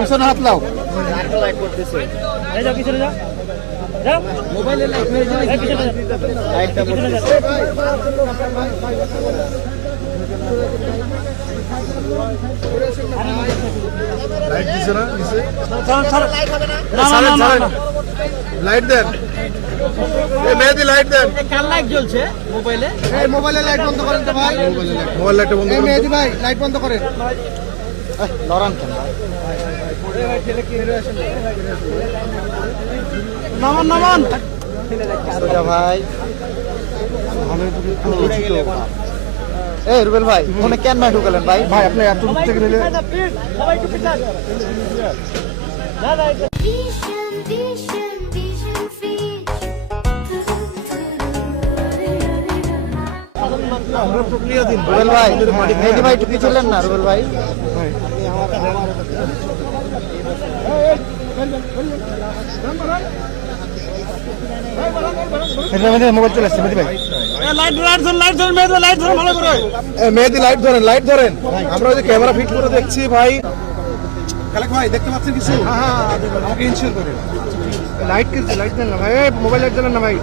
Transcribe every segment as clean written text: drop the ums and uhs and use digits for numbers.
পিছনে হাত লাও। লাইট করতেছে এই যাও পিছনে যাও যাও মোবাইলে লাইট মেরে দিলে পিছনে লাইটটা করতেছে লাইট দিছে না দিছে লাইট হবে না না লাইট দেন এই মেহেদি লাইট দেন কার লাইট জ্বলছে মোবাইলে এই মোবাইলে লাইট বন্ধ করেন তো ভাই মোবাইল লাইট বন্ধ করেন মেহেদি ভাই লাইট বন্ধ করেন লড়ান কেন নামান নামান সোজা ভাই এই রুবেল ভাই ফোনে কেন না ঢুকালেন ভাই ভাই আপনি এত দূর থেকে নিলে সবাই একটু পিছন না না আমরা প্রক্রিয়া দিন রুবেল ভাই মেহেদি ভাই একটু পিছলেন না রুবেল ভাই মোবাইল চলে আসছে মেহেদি ভাই লাইট লাইট ধর মেহেদি লাইট ধর ভালো করে মেহেদি লাইট ধরেন আমরা ওই যে ক্যামেরা ফিট করে দেখছি ভাই খালেক ভাই দেখতে পাচ্ছেন কিছু হ্যাঁ আমাকে ইনশিওর করেন লাইট কিনছে লাইট দেন না ভাই মোবাইল লাইট দেন না ভাই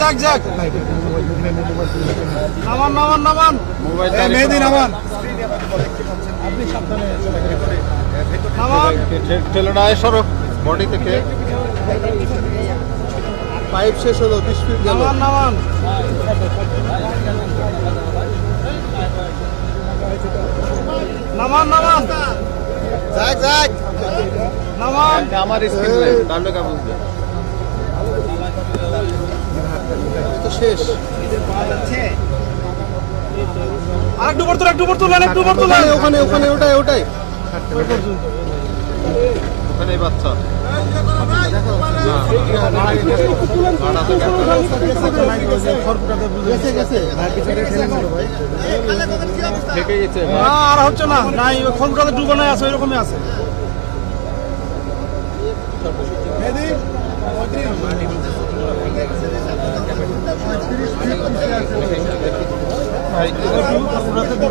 যাক যাক নামান নামান নামান মোবাইল মেহেদি নামান আপনি সাবধানে নামান ঠেলো না সরো বডি থেকে পাইপ শেষ হলো 20 ফিট গেল নামান নামান নামান নামান যাক যাক নামান আমার স্ক্রিন লাইট তাহলে কা বুঝবে তো শেষ আরেকটু পড়তো একটু পড়তো একটু পড়তো ওখানে ওখানে ওটাই ওটাই ওখানে বাচ্চা আর হচ্ছে না নাই খনটাতে ডুবানো আছে ওই রকমই আছে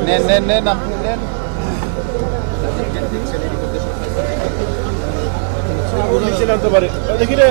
নেন নেন আপনি নেন দেখি রে